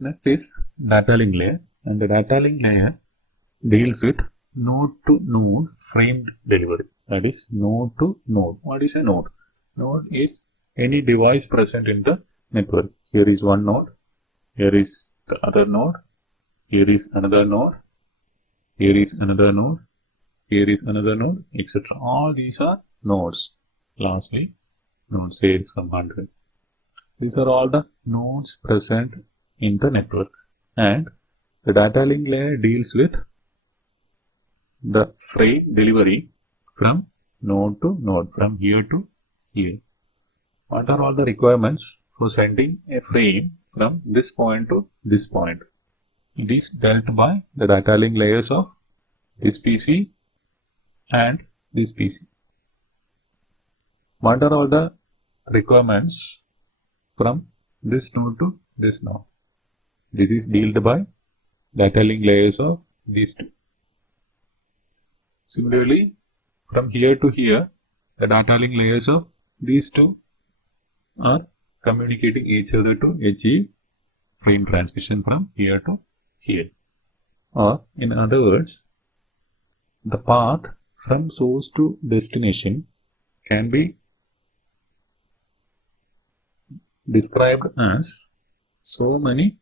Next is data link layer, and the data link layer deals with node to node framed delivery. That is node to node. What is a node? Node is any device present in the network. Here is one node, here is the other node, here is another node, here is another node, here is another node, etc. All these are nodes. Lastly, node say some 100. These are all the nodes present in the network, and the data link layer deals with the frame delivery from node to node, from here to here. What are all the requirements for sending a frame from this point to this point? It is dealt by the data link layers of this PC and this PC. What are all the requirements from this node to this node? This is dealt by data link layers of these two. Similarly, from here to here, the data link layers of these two are communicating each other to achieve frame transmission from here to here. Or, in other words, the path from source to destination can be described as so many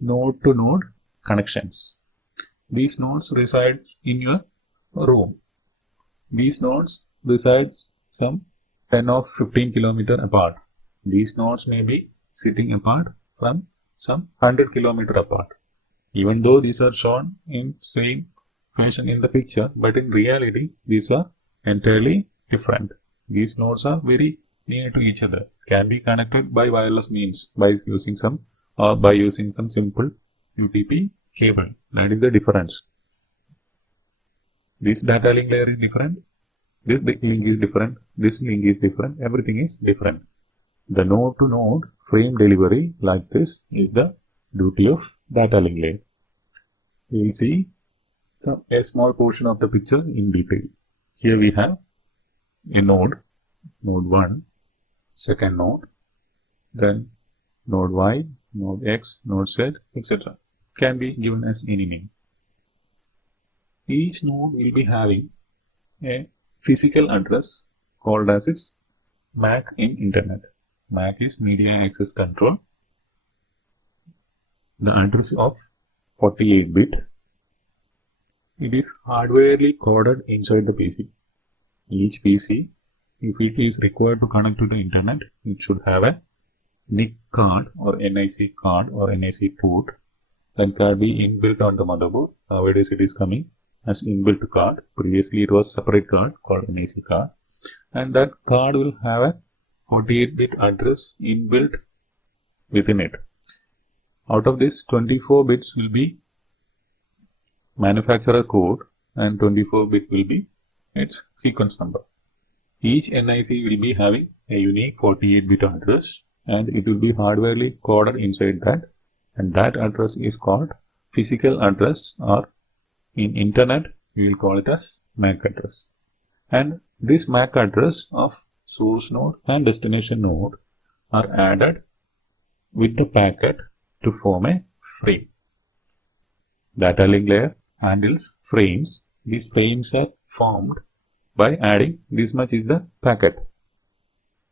node to node connections. These nodes reside in your room. These nodes reside some 10 or 15 kilometers apart. These nodes may be sitting apart from some 100 kilometers apart. Even though these are shown in same fashion in the picture, but in reality these are entirely different. These nodes are very near to each other, can be connected by wireless means by using some simple UTP cable. That is the difference. This data link layer is different, this link is different, this link is different, everything is different. The node to node frame delivery like this is the duty of data link layer. We will see a small portion of the picture in detail. Here we have a node 1, second node, then node Y, node X, node Z, etc. Can be given as any name. Each node will be having a physical address called as its MAC in Internet. MAC is Media Access Control. The address of 48-bit. It is hardwarely coded inside the PC. Each PC, if it is required to connect to the Internet, it should have a NIC card or NIC card or NIC port that can be inbuilt on the motherboard. Nowadays it is coming as inbuilt card. Previously it was separate card called NIC card, and that card will have a 48-bit address inbuilt within it. Out of this, 24 bits will be manufacturer code and 24-bit will be its sequence number. Each NIC will be having a unique 48-bit address, and it will be hardwarely coded inside that, and that address is called physical address, or in Internet we will call it as MAC address. And this MAC address of source node and destination node are added with the packet to form a frame. Data link layer handles frames. These frames are formed by adding this much is the packet.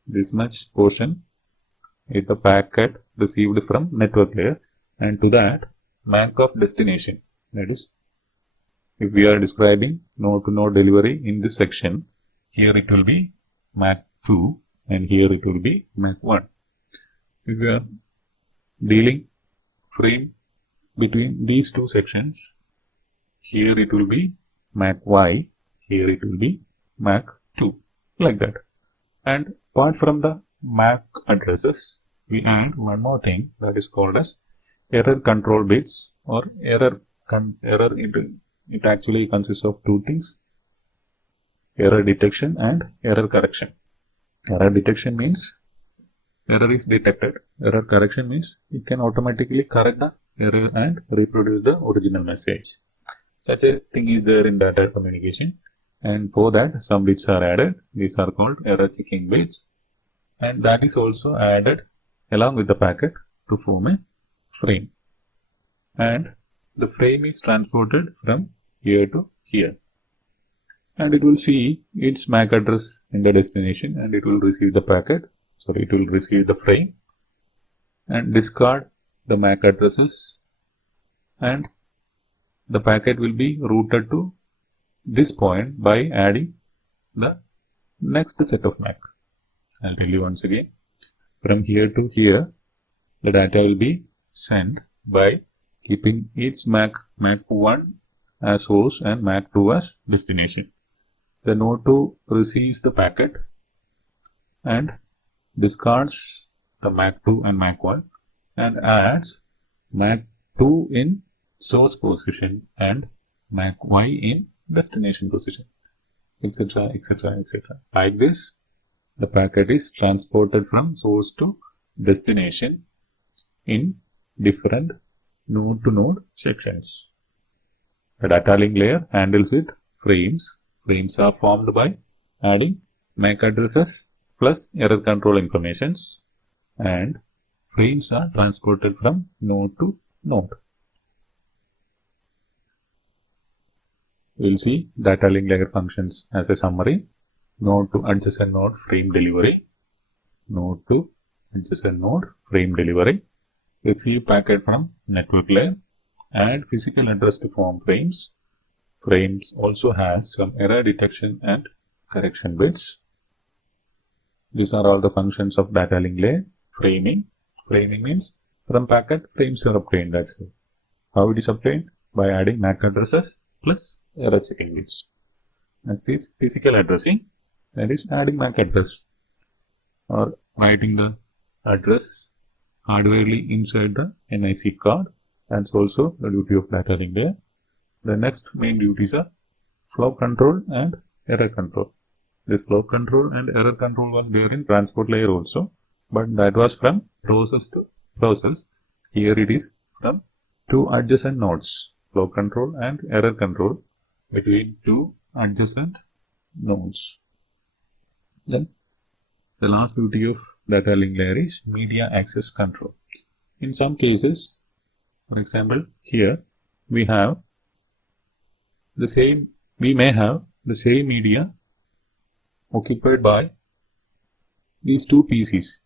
This much portion is the packet received from network layer, and to that MAC of destination. That is, if we are describing node to node delivery in this section, here it will be MAC 2 and here it will be MAC 1. If we are dealing frame between these two sections, here it will be MAC Y, here it will be MAC 2, like that. And apart from the MAC addresses, we add one more thing that is called as error control bits, or error. It actually consists of two things: error detection and error correction. Error detection means error is detected. Error correction means it can automatically correct the error and reproduce the original message. Such a thing is there in data communication, and for that some bits are added. These are called error checking bits, and that is also added along with the packet to form a frame. and the frame is transported from here to here. And it will see its MAC address in the destination, and it will receive the packet. Sorry, it will receive the frame and discard the MAC addresses, and the packet will be routed to this point by adding the next set of MAC. I'll tell you once again. From here to here, the data will be sent by keeping each MAC1 as source and MAC2 as destination. The node 2 receives the packet and discards the MAC2 and MAC1 and adds MAC2 in source position and MAC-Y in destination position, etc., etc., etc. Like this, the packet is transported from source to destination in different node-to-node sections. The data link layer handles with frames. Frames are formed by adding MAC addresses plus error control informations, and frames are transported from node to node. We will see data link layer functions as a summary. Node to adjacent node frame delivery, node to adjacent node frame delivery, receive packet from network layer, add physical address to form frames. Frames also have some error detection and correction bits. These are all the functions of data link layer. Framing. Framing means from packet frames are obtained. That's it. How it is obtained? By adding MAC addresses plus error checking bits. Next is physical addressing. That is adding MAC address or writing the address hardwarely inside the NIC card. That's also the duty of data link layer. The next main duties are flow control and error control. This flow control and error control was there in transport layer also, but that was from process to process. Here it is from two adjacent nodes, flow control and error control between two adjacent nodes. Then the last duty of data link layer is media access control. In some cases, for example, here we may have the same media occupied by these two PCs.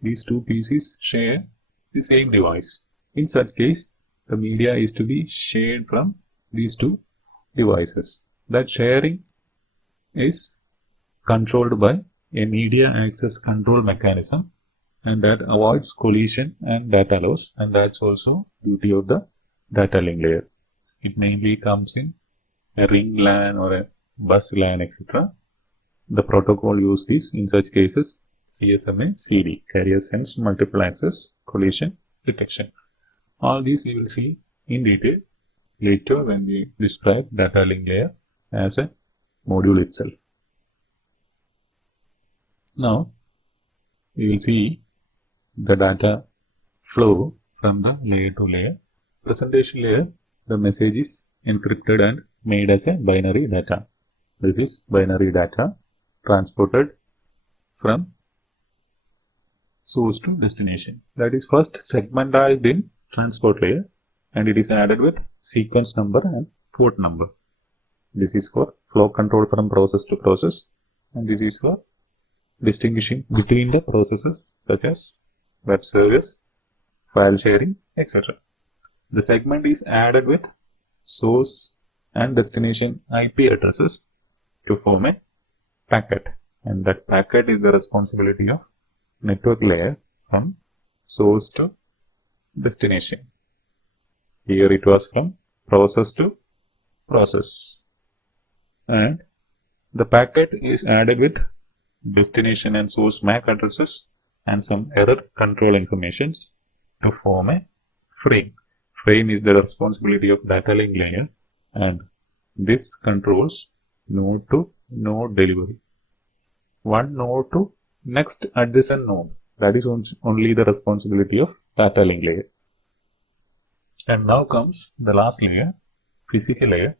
These two PCs share the same device. In such case, the media is to be shared from these two devices. That sharing is controlled by a media access control mechanism, and that avoids collision and data loss, and that's also duty of the data link layer. It mainly comes in a ring LAN or a bus LAN, etc. The protocol used is, in such cases, CSMA CD, Carrier Sense Multiple Access Collision Detection. All these we will see in detail later when we describe data link layer as a module itself. Now, we will see the data flow from the layer to layer. Presentation layer, the message is encrypted and made as a binary data. This is binary data transported from source to destination. That is first segmentized in transport layer, and it is added with sequence number and port number. This is for flow control from process to process, and this is for distinguishing between the processes such as web service, file sharing, etc. The segment is added with source and destination IP addresses to form a packet, and that packet is the responsibility of network layer from source to destination. Here it was from process to process, and the packet is added with destination and source MAC addresses and some error control informations to form a frame. Frame is the responsibility of data link layer, and this controls node to node delivery. One node to next adjacent node. That is only the responsibility of data link layer. And now comes the last layer, physical layer.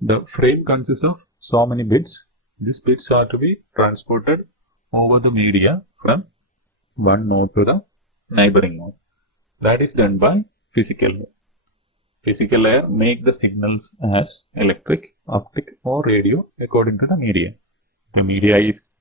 The frame consists of so many bits. These bits are to be transported over the media from one node to the neighboring node. That is done by physical layer. Physical layer make the signals as electric, optic or radio according to the media. The media is